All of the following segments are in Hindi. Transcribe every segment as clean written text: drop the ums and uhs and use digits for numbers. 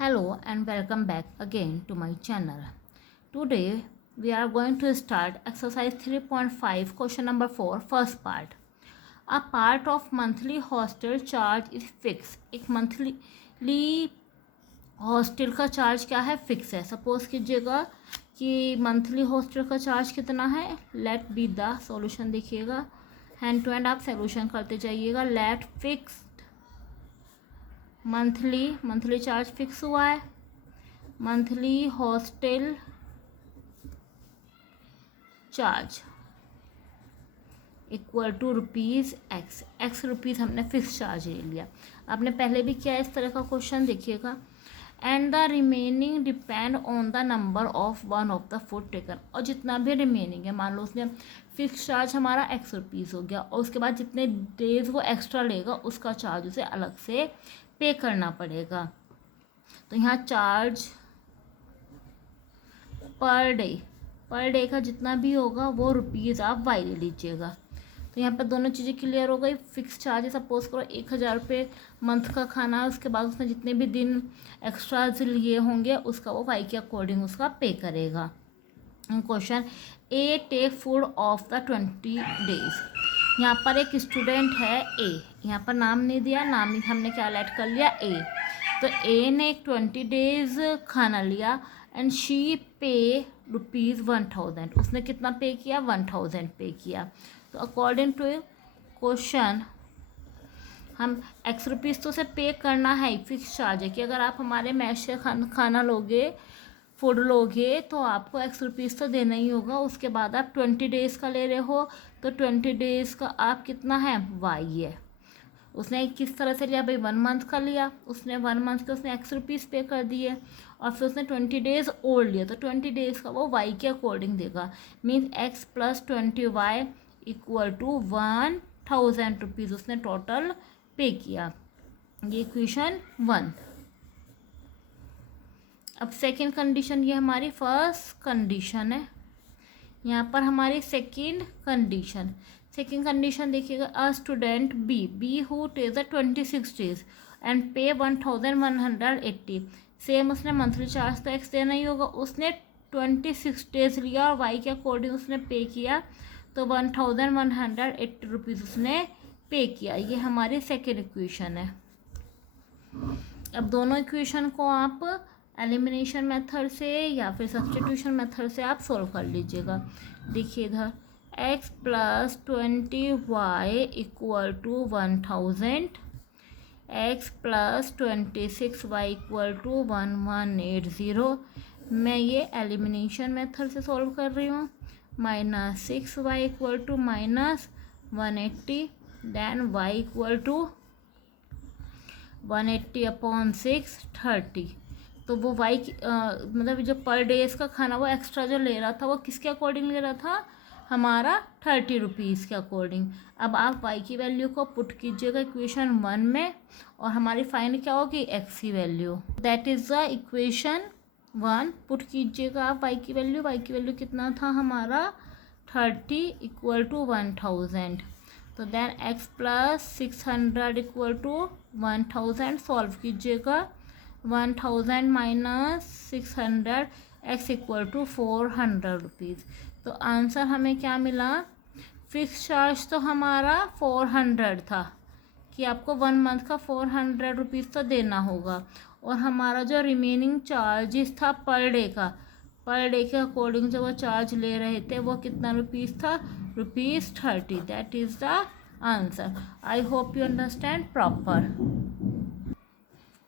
Hello and welcome back again to my channel. Today we are going to start exercise 3.5 question number 4 first part. A part of monthly hostel charge is fixed. एक मंथली हॉस्टल का चार्ज क्या है, फिक्स है. सपोज कीजिएगा कि मंथली हॉस्टल का चार्ज कितना है. Let be the solution. देखिएगा हैंड टू हैंड आप सॉल्यूशन करते जाइएगा. Let fix monthly charge fix हुआ है. Monthly hostel charge equal to rupees X rupees हमने फिक्स चार्ज ले लिया. आपने पहले भी किया इस तरह का क्वेश्चन. देखिएगा and the remaining depend on the number of one of the food taken. और जितना भी रिमेनिंग है, मान लो उसने फिक्स चार्ज हमारा एक्स रुपीज़ हो गया और उसके बाद जितने डेज वो एक्स्ट्रा लेगा उसका चार्ज उसे अलग से पे करना पड़ेगा. तो यहाँ चार्ज पर डे का जितना भी होगा वो रुपीज़ आप वाई ले लीजिएगा. तो यहाँ पर दोनों चीज़ें क्लियर हो गई. फिक्स चार्ज है, सपोज करो 1,000 रुपये मंथ का खाना है, उसके बाद उसने जितने भी दिन एक्स्ट्राज लिए होंगे उसका वो वाई के अकॉर्डिंग उसका पे करेगा. Question A take food of the 20 days. यहाँ पर एक स्टूडेंट है ए. यहाँ पर नाम नहीं दिया, नाम ही हमने क्या ऐड कर लिया ए. तो ए ने एक 20 डेज खाना लिया एंड शी पे ₹1000. उसने कितना पे किया, 1000 पे किया. तो अकॉर्डिंग टू क्वेश्चन हम एक्स रुपीज़ तो उसे पे करना है. फिक्स चार्ज है कि अगर आप हमारे मैच से खाना लोगे, फूड लोगे, तो आपको एक्स रुपीज़ तो देना ही होगा. उसके बाद आप 20 डेज़ का ले रहे हो तो 20 डेज़ का आप कितना है, वाई है. उसने किस तरह से लिया भाई, 1 मंथ का लिया. उसने 1 मंथ के उसने एक्स रुपीज़ पे कर दिए और फिर उसने 20 डेज़ और लिया. तो 20 डेज़ का वो वाई के अकॉर्डिंग देगा. Means X plus 20y equal to 1000 rupees उसने टोटल पे किया. ये इक्वेशन 1. अब सेकेंड कंडीशन, ये हमारी फर्स्ट कंडीशन है. यहाँ पर हमारी सेकेंड कंडीशन देखिएगा. A student B who takes 26 days and pay 1180. Same उसने मंथली चार्ज तो एक्स देना ही होगा. उसने 26 डेज लिया और वाई के अकॉर्डिंग उसने पे किया, तो 1180 रुपीज़ उसने पे किया. ये हमारी सेकेंड इक्वेशन है. अब दोनों इक्वेशन को आप एलिमिनेशन मेथड से या फिर सब्स्टिट्यूशन मेथड से आप सोल्व कर लीजिएगा. देखिए इधर x plus 20y equal to 1000, x plus 26y equal to 1180. मैं ये एलिमिनेशन मेथड से सोल्व कर रही हूँ. -6y equal to -180, then y equal to 180/6 30. तो वो वाई मतलब जो पर डेज का खाना वो एक्स्ट्रा जो ले रहा था वो किसके अकॉर्डिंग ले रहा था, हमारा 30 रुपीज़ के अकॉर्डिंग. अब आप वाई की वैल्यू को पुट कीजिएगा इक्वेशन 1 में और हमारी फाइंड क्या होगी, एक्स की value. That is the equation 1. Put कीजिएगा आप वाई की वैल्यू कितना था हमारा 30 इक्वल टू 1000. तो then x plus 600 equal to 1000. Solve कीजिएगा. 1000 minus 600, x equal to 400 rupees. तो आंसर हमें क्या मिला, फिक्स चार्ज तो हमारा 400 था कि आपको 1 मंथ का 400 रुपीज़ तो देना होगा. और हमारा जो रिमेनिंग चार्जेस था पर डे के अकॉर्डिंग जो वो चार्ज ले रहे थे वो कितना रुपीज़ था, ₹30. That is the answer. I hope you understand proper.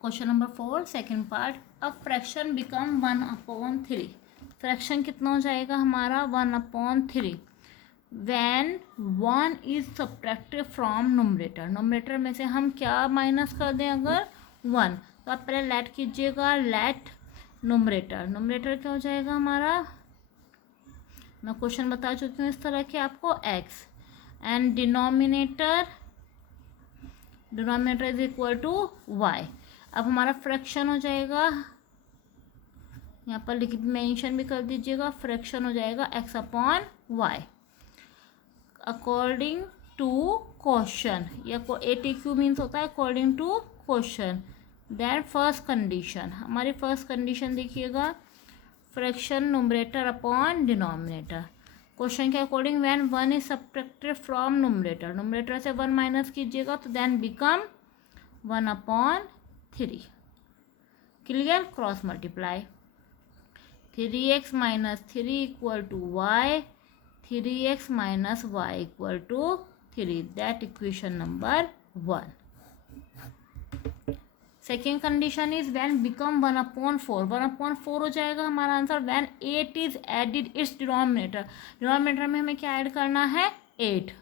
Question number 4 second part. अब फ्रैक्शन बिकम 1/3. फ्रैक्शन कितना हो जाएगा हमारा 1/3 when 1 is subtracted from numerator में से हम क्या माइनस कर दें, अगर 1. तो आप पहले लेट कीजिएगा. लेट नोमरेटर क्या हो जाएगा हमारा, मैं क्वेश्चन बता चुकी हूँ इस तरह के आपको, x and denominator is equal to y. अब हमारा फ्रैक्शन हो जाएगा, यहाँ पर लिख मेंशन भी कर दीजिएगा, फ्रैक्शन हो जाएगा x/y अकॉर्डिंग टू क्वेश्चन. या ATQ मीन्स होता है according to question. Then first condition, हमारी फर्स्ट कंडीशन देखिएगा, fraction numerator upon denominator. Question के according when 1 is subtracted from numerator, numerator से 1 माइनस कीजिएगा तो then become 1/3। Clear, cross multiply, 3x minus 3 equal to y, 3x minus y equal to 3, that equation number 1। Second condition is when become 1/4, 1/4 हो जाएगा हमारा answer when 8 is added its denominator, denominator में हमें क्या ऐड करना है 8।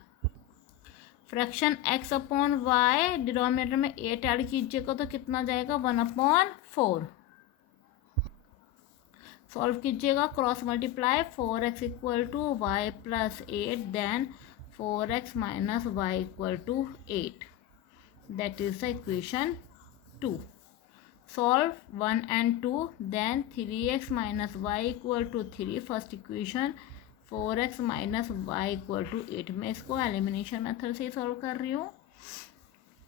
Fraction x upon y, denominator में 8 ऐड कीजिएगा तो कितना जाएगा 1/4। सॉल्व कीजिएगा, cross multiply, 4x equal to y plus 8, then 4x minus y equal to 8, that is the equation 2। Solve 1 and 2, then 3x minus y equal to 3, first equation, 4x minus y equal to 8। मैं इसको एलिमिनेशन मेथड से ही सॉल्व कर रही हूँ।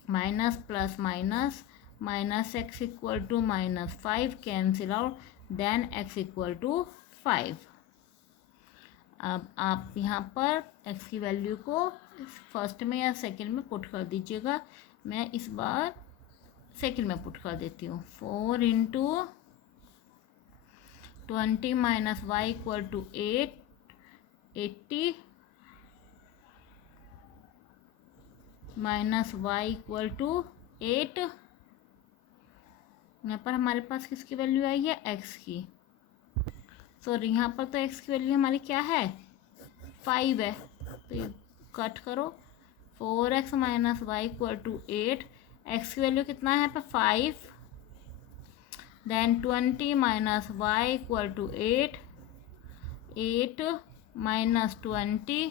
Minus plus minus, minus x equal to -5 cancel out, then x equal to 5। अब आप यहाँ पर x की वैल्यू को फर्स्ट में या सेकंड में पुट कर दीजिएगा। मैं इस बार सेकंड में पुट कर देती हूँ। 4 into 20 minus y equal to 8, 80 minus y equal to 8। यहाँ पर हमारे पास किसकी वैल्यू आई है x की, सॉरी यहाँ पर तो x की वैल्यू हमारी क्या है 5 है, तो ये कट करो। 4x minus y equal to 8, x की वैल्यू कितना है यहाँ पे 5, then 20 minus y equal to 8, 8 minus 20,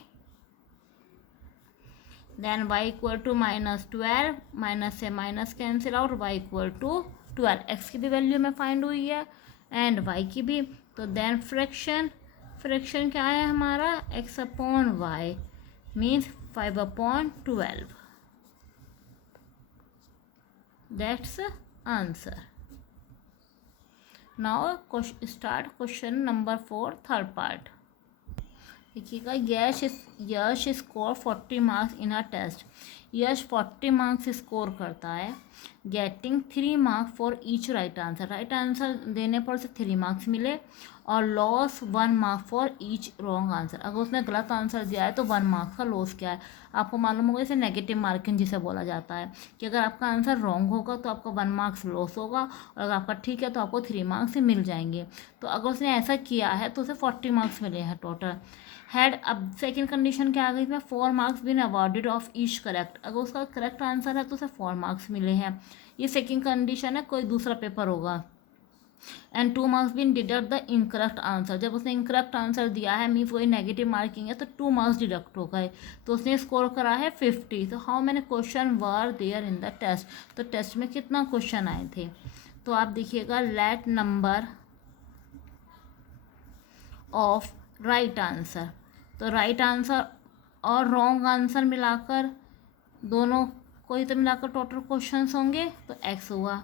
then y equal to -12, minus से minus cancel out, y equal to 12। x की भी वैल्यू हमें फाइंड हुई है एंड y की भी, तो देन फ्रैक्शन क्या है हमारा x upon y means 5/12, that's answer. Now start question number 4, third part. देखिएगा, Yash score 40 marks in a test. Yash 40 marks score करता है, getting 3 marks for each right answer. Right answer देने पर उसे 3 मार्क्स मिले और loss 1 mark for each wrong answer. अगर उसने गलत आंसर दिया है तो 1 मार्क्स का लॉस क्या है आपको मालूम होगा, इसे नेगेटिव मार्किंग जिसे बोला जाता है कि अगर आपका आंसर रॉन्ग होगा तो आपका 1 मार्क्स लॉस होगा और अगर आपका ठीक है तो आपको 3 मार्क्स मिल जाएंगे। तो अगर उसने ऐसा किया है तो उसे 40 मार्क्स मिले हैं टोटल। हैड, अब सेकंड कंडीशन क्या आ गई इसमें, 4 marks been awarded of each correct. अगर उसका करेक्ट आंसर है तो उसे 4 मार्क्स मिले हैं। ये सेकंड कंडीशन है, कोई दूसरा पेपर होगा। And 2 marks been deduct the incorrect answer. जब उसने इनकरेक्ट आंसर दिया है मीन्स वही नेगेटिव मार्किंग है तो 2 मार्क्स डिडक्ट हो गए, तो उसने स्कोर करा है 50। तो how many question were there in the test, तो टेस्ट में कितना क्वेश्चन आए थे। तो आप देखिएगा, let number of right answer, तो राइट आंसर और रॉन्ग आंसर मिलाकर दोनों को ही तो मिलाकर टोटल क्वेश्चंस होंगे, तो x हुआ।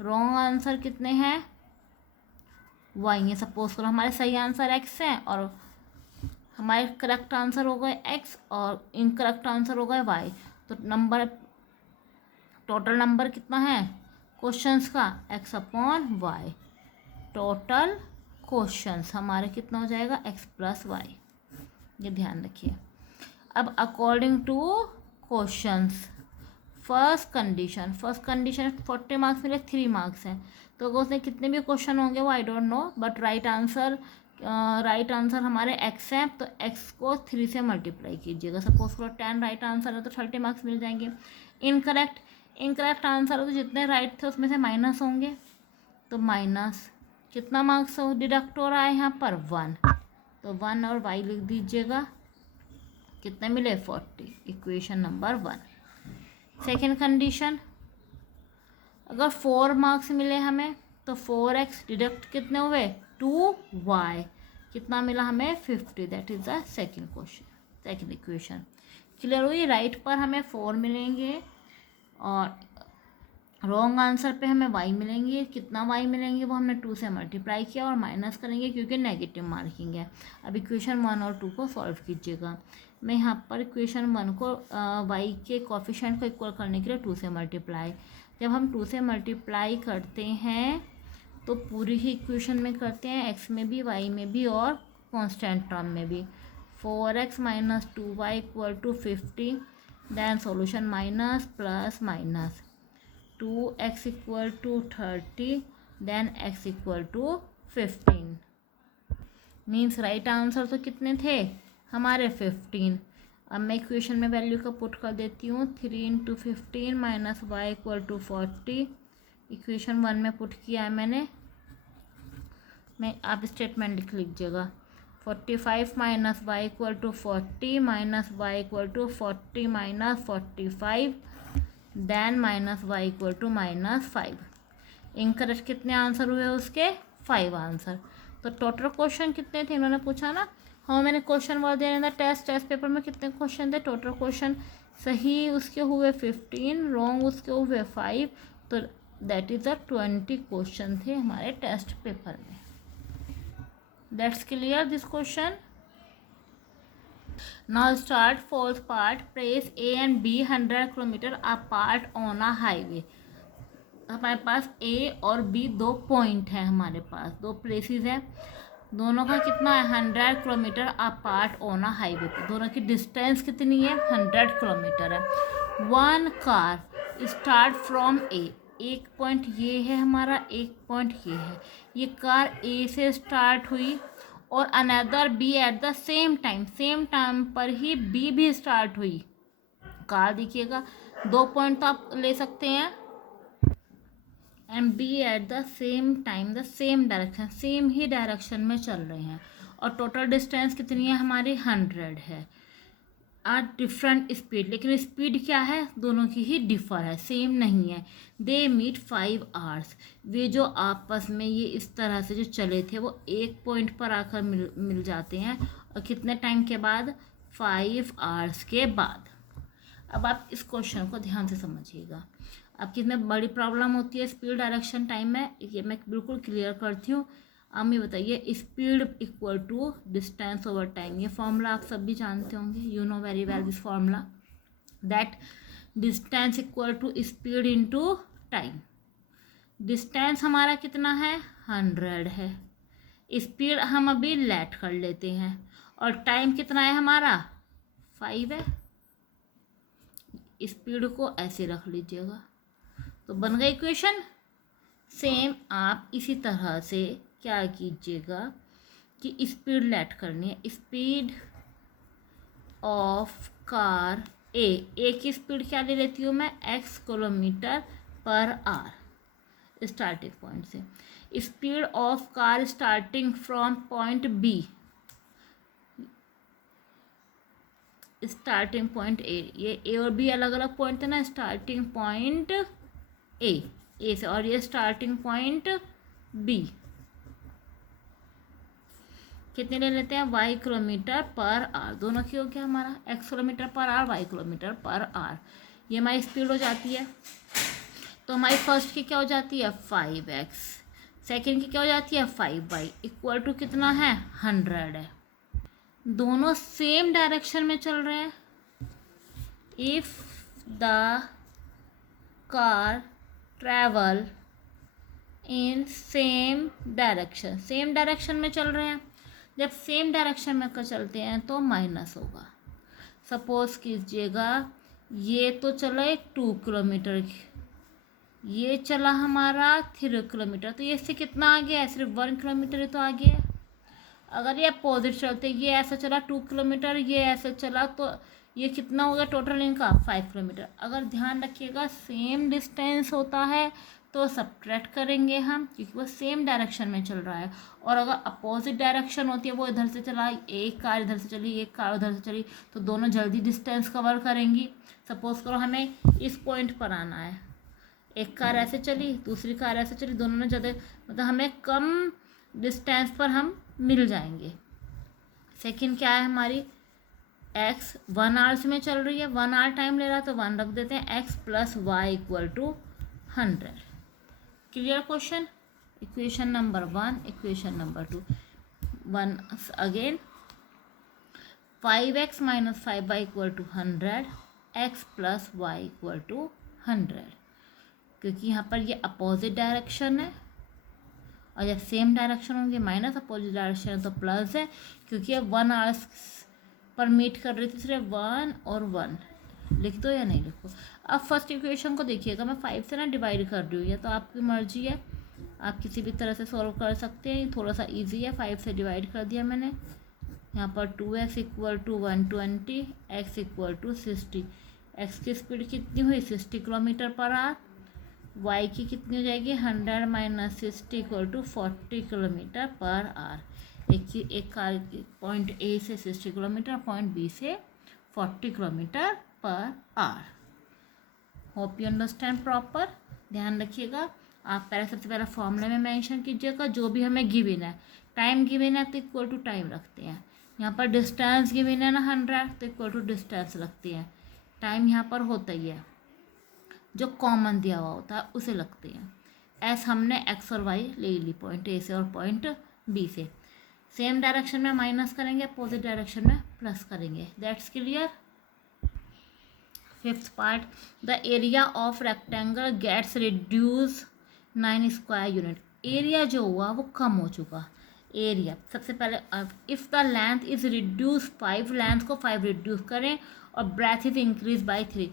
रॉन्ग आंसर कितने हैं y है। सपोज करो हमारे सही आंसर x है और हमारे करेक्ट आंसर हो गए x और इनकरेक्ट आंसर हो गए y, तो नंबर टोटल नंबर कितना है क्वेश्चंस का x upon y। Total questions हमारे कितना हो जाएगा x प्लस y, ये ध्यान रखिए। अब according two questions, first condition 40 marks मिले, 3 मार्क्स हैं, तो अगर उसने कितने भी क्वेश्चन होंगे वो I don't know, but right answer हमारे x है तो x को 3 से मल्टीप्लाई कीजिएगा। सपोज करो 10 राइट आंसर है तो 30 मार्क्स मिल जाएंगे। इनकरेक्ट आंसर है तो जितने राइट थे उसमें से माइनस होंगे, तो माइनस कितना मार्क्स डिडक्ट हो रहा है यहाँ पर 1, तो 1 और y लिख दीजिएगा, कितने मिले 40, इक्वेशन नंबर 1। सेकेंड कंडीशन, अगर 4 मार्क्स मिले हमें तो 4x डिडक्ट कितने हुए 2y, कितना मिला हमें 50, that is the second question, second equation. Clear हुई, राइट पर हमें 4 मिलेंगे और रॉन्ग आंसर पे हमें y मिलेंगे, कितना y मिलेंगे वो हमने 2 से मल्टीप्लाई किया और माइनस करेंगे क्योंकि नेगेटिव मार्किंग है। अब इक्वेशन 1 और 2 को सॉल्व कीजिएगा। मैं यहाँ पर इक्वेशन 1 को y के कोफिशिएंट को इक्वल करने के लिए 2 से मल्टीप्लाई, जब हम 2 से मल्टीप्लाई करते हैं तो पूरी ही इक्वेशन में करते हैं, x में भी y में भी और कांस्टेंट टर्म में भी। 4x minus 2y equal to 50, then solution minus plus minus 2x equal to 30, then x equal to 15। Means right answer तो कितने थे हमारे 15। अब मैं इक्वेशन में वैल्यू का पुट कर देती हूँ, 3 into 15 minus y equal to 40। Equation 1 में पुट किया है मैंने, आप स्टेटमेंट लिख लीजिएगा। 45 minus y equal to 40 minus y equal to 40 minus 45, then minus y equal to -5। Incorrect कितने आंसर हुए उसके? 5 आंसर। तो टोटल क्वेश्चन कितने थे इन्होंने पूछा ना। हाँ, मैंने क्वेश्चन वर्ड दे रहा था टेस्ट पेपर में कितने क्वेश्चन थे। टोटल क्वेश्चन सही उसके हुए 15, रॉन्ग उसके हुए 5, तो दैट इज़ द 20 क्वेश्चन थे हमारे टेस्ट पेपर में। That's clear this question. Now start fourth part. Place A and B 100 kilometre apart on a highway. हमारे पास A और B 2 पॉइंट है, हमारे पास 2 प्लेसेस है, दोनों का कितना है 100 kilometre apart on a highway पे। दोनों की डिस्टेंस कितनी है 100 किलोमीटर है। One car start from A, एक पॉइंट ये है हमारा, एक पॉइंट ये है। ये कार A से स्टार्ट हुई और another B at the same time पर ही B भी स्टार्ट हुई। कार देखिएगा 2 पॉइंट तो आप ले सकते हैं, and b at the same time the same direction, same ही डायरेक्शन में चल रहे हैं। और टोटल डिस्टेंस कितनी है हमारी 100 है। एट डिफरेंट स्पीड, लेकिन स्पीड क्या है दोनों की ही डिफर है, सेम नहीं है। दे मीट 5 आवर्स, वे जो आपस में ये इस तरह से जो चले थे वो एक पॉइंट पर आकर मिल जाते हैं, और कितने टाइम के बाद 5 आवर्स के बाद। अब आप इस क्वेश्चन को ध्यान से समझिएगा। अब कितने बड़ी प्रॉब्लम होती है स्पीड डायरेक्शन टाइम में, ये मैं बिल्कुल क्लियर करती हूँ। अब ये बताइए, speed equal to distance over time, ये फॉर्मूला आप सब भी जानते होंगे, you know very well this formula, that distance equal to speed into time. Distance हमारा कितना है 100 है, स्पीड हम अभी लेट कर लेते हैं, और टाइम कितना है हमारा 5 है। स्पीड को ऐसे रख लीजिएगा, तो बन गई इक्वेशन। सेम आप इसी तरह से क्या कीजिएगा कि स्पीड लेट करनी है। स्पीड ऑफ कार ए की स्पीड क्या ले लेती हूँ मैं x kilometre per hour starting point से। Speed of car starting from point B, starting point ये ए और बी अलग अलग पॉइंट है ना। स्टार्टिंग पॉइंट ए से, और ये स्टार्टिंग पॉइंट बी, कितने ले लेते हैं y किलोमीटर पर आवर। दोनों की हो गया हमारा x kilometre per our, y kilometre per our. ये हमारी स्पीड हो जाती है। तो हमारी फर्स्ट की क्या हो जाती है 5x, सेकंड की क्या हो जाती है 5y, इक्वल टू कितना है 100 है। दोनों सेम डायरेक्शन में चल रहे हैं। If the car travel in same direction, same direction में चल रहे हैं। जब सेम डायरेक्शन में चलते हैं तो माइनस होगा। सपोज कीजिएगा ये तो चला 2 किलोमीटर, ये चला हमारा 3 किलोमीटर, तो ये इससे कितना आ गया है सिर्फ 1 किलोमीटर ही तो आ गया है। अगर ये अपोजिट चलते, ये ऐसा चला 2 किलोमीटर, ये ऐसा चला, तो ये कितना होगा टोटल इनका 5 किलोमीटर। अगर ध्यान रखिएगा सेम डिस्टेंस होता है तो सब्ट्रैक्ट करेंगे हम, क्योंकि वो सेम डायरेक्शन में चल रहा है। और अगर अपोजिट डायरेक्शन होती है, वो इधर से चला, एक कार इधर से चली, एक कार उधर से चली, तो दोनों जल्दी डिस्टेंस कवर करेंगी। सपोज करो हमें इस पॉइंट पर आना है, एक कार ऐसे चली, दूसरी कार ऐसे चली, दोनों ने ज़्यादा मतलब हमें कम डिस्टेंस पर हम मिल जाएंगे। सेकंड क्या है हमारी x 1 आवर्स में चल रही है, 1 आवर टाइम ले रहा है, तो 1 रख देते हैं, x plus y equal to 100. Clear question? Equation number 1, equation number 2. Once again, 5x minus 5y equal to 100, x plus y equal to 100. क्योंकि यहाँ पर ये अपोजिट डायरेक्शन है और जब सेम डायरेक्शन होंगे माइनस, अपोजिट डायरेक्शन है तो प्लस है, क्योंकि अब 1 आवर्स पर मीट कर रही थी सिर्फ 1 और 1. लिख दो या नहीं लिखो. अब फर्स्ट इक्वेशन को देखिएगा, मैं 5 से ना डिवाइड कर रही हूँ, या तो आपकी मर्जी है, आप किसी भी तरह से सॉल्व कर सकते हैं. थोड़ा सा इजी है. 5 से डिवाइड कर दिया मैंने. यहाँ पर 2x equal to 120, x equal to 60. x की स्पीड कितनी हुई? 60 किलोमीटर पर आवर. y की कितनी हो जाएगी? 100 minus 60 equal to 40 kilometre per hour. एक पॉइंट ए से 60 किलोमीटर, पॉइंट बी से 40 kilometre per hour. Hope you understand proper. ध्यान रखिएगा. आप पहले सबसे पहले फॉर्मूले में मेंशन कीजिएगा जो भी हमें गिवन है. टाइम गिवन है तो इक्वल टू टाइम रखते हैं. यहाँ पर डिस्टेंस गिवन है ना 100, तो इक्वल टू डिस्टेंस रखते हैं. टाइम यहाँ पर होता ही है, जो कॉमन दिया हुआ होता है उसे लगते हैं. एस हमने एक्स और वाई ले ली, पॉइंट ए से और पॉइंट बी से. सेम डायरेक्शन में माइनस करेंगे, अपोजिट डायरेक्शन में प्लस करेंगे. That's clear. Fifth part, the area of rectangle gets reduce 9 square unit. Area जो हुआ वो कम हो चुका. एरिया सबसे पहले, if the length is reduce 5, length को 5 रिड्यूस करें और ब्रेथ इज इंक्रीज बाय 3.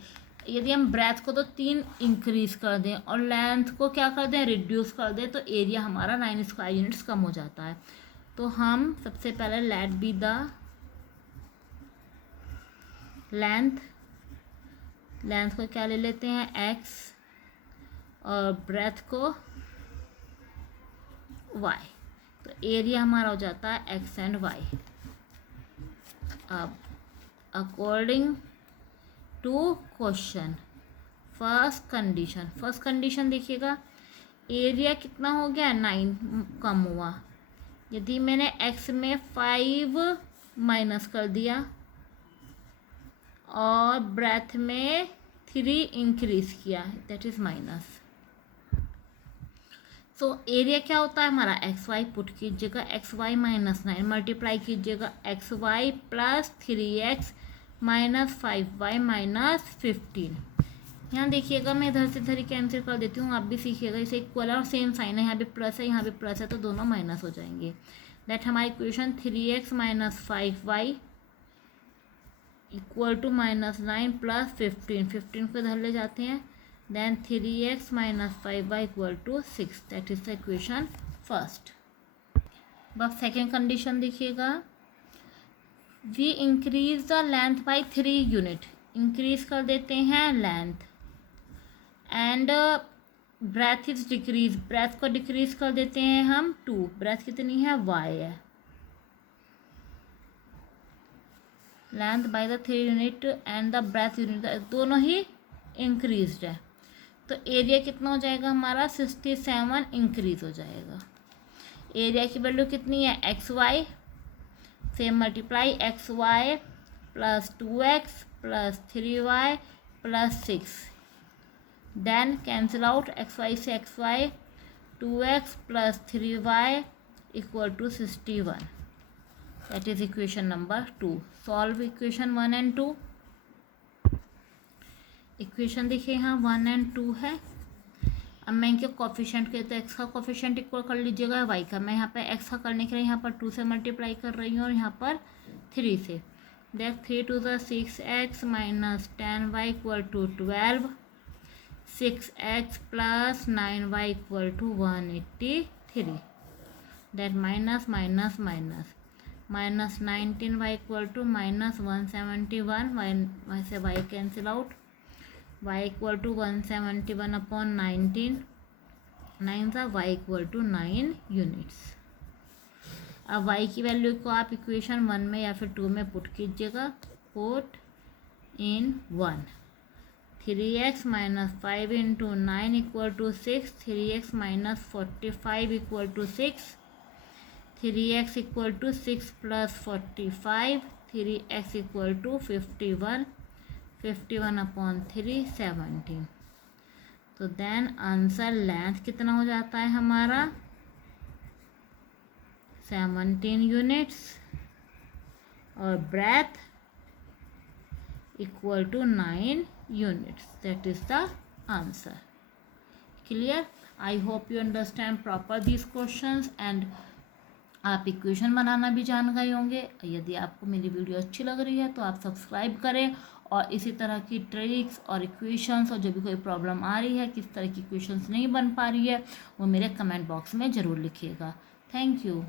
यदि हम ब्रेथ को तो 3 इंक्रीज कर दें और लेंथ को क्या कर दें? रिड्यूस कर दें, तो एरिया हमारा 9 स्क्वायर यूनिट्स कम हो जाता है. तो हम सबसे पहले लेट बी द लेंथ को क्या ले लेते हैं? x और ब्रेथ को y. तो एरिया हमारा हो जाता है x एंड y. अब according to question, first condition देखिएगा. एरिया कितना हो गया? 9 कम हुआ. यदि मैंने x में 5 माइनस कर दिया और ब्रेथ में 3 इंक्रीज किया, दैट इज माइनस. तो एरिया क्या होता है हमारा? एक्स वाई पुट कीजिएगा, एक्स वाई माइनस 9 मल्टीप्लाई कीजिएगा x y plus 3x minus 5y minus 15. यहाँ देखिएगा, मैं इधर से इधर ही कैंसिल कर देती हूँ, आप भी सीखिएगा. इसे इक्वल है और सेम साइन है, यहाँ भी प्लस है यहाँ भी प्लस है, तो दोनों माइनस हो जाएंगे. दैट हमारी equation 3x minus 5y equal to minus 9 plus 15 को इधर ले जाते हैं. then 3x minus 5y equal to 6. that is the equation first. अब सेकेंड कंडीशन देखिएगा. we increase the length by 3 unit. Increase कर देते हैं length. And breadth is decrease, breadth को डिक्रीज कर देते हैं हम 2. ब्रेथ कितनी है? y है. Length by the 3 unit and the breadth unit दोनों ही इंक्रीज्ड है. तो एरिया कितना हो जाएगा हमारा? 67 इंक्रीज हो जाएगा. एरिया की वैल्यू कितनी है? X y. Same multiply x y plus 2x plus 3y plus 6. Then cancel out x y से x y. 2x plus 3y equal to 61. That is equation number 2. Solve equation 1 and 2. Equation देखिए यहाँ 1 एंड 2 है. अब मैं इनके कोफिशिएंट के, तो x का कोफिशिएंट इक्वल कर लीजिएगा y का. मैं यहाँ पे x का करने के लिए यहाँ पर 2 से मल्टीप्लाई कर रही हूँ और यहाँ पर 3 से. देख 3 to the 6x minus 10y equal to 12. 6x plus 9y equal to 183. That minus minus minus minus 19y equal to minus 171. y से y cancel out. y equal to 171 upon 19. 9 था y इक्वल टू 9 यूनिट्स. अब y की वैल्यू को आप इक्वेशन 1 में या फिर 2 में पुट कीजिएगा. Put in 1. 3x minus 5 into 9 equal to 6. 3x minus 45 equal to 6. 3x equal to 6 plus 45. 3x equal to 51. 51 upon 3 17. तो देन आंसर लेंथ कितना हो जाता है हमारा 17 यूनिट्स और breadth equal to 9 units. That is the answer. Clear? I hope you understand proper these questions and आप इक्वेशन बनाना भी जान गए होंगे. यदि आपको मेरी वीडियो अच्छी लग रही है तो आप सब्सक्राइब करें और इसी तरह की ट्रिक्स और इक्वेशंस और जो भी कोई प्रॉब्लम आ रही है, किस तरह की इक्वेशंस नहीं बन पा रही है, वो मेरे कमेंट बॉक्स में ज़रूर लिखिएगा. Thank you.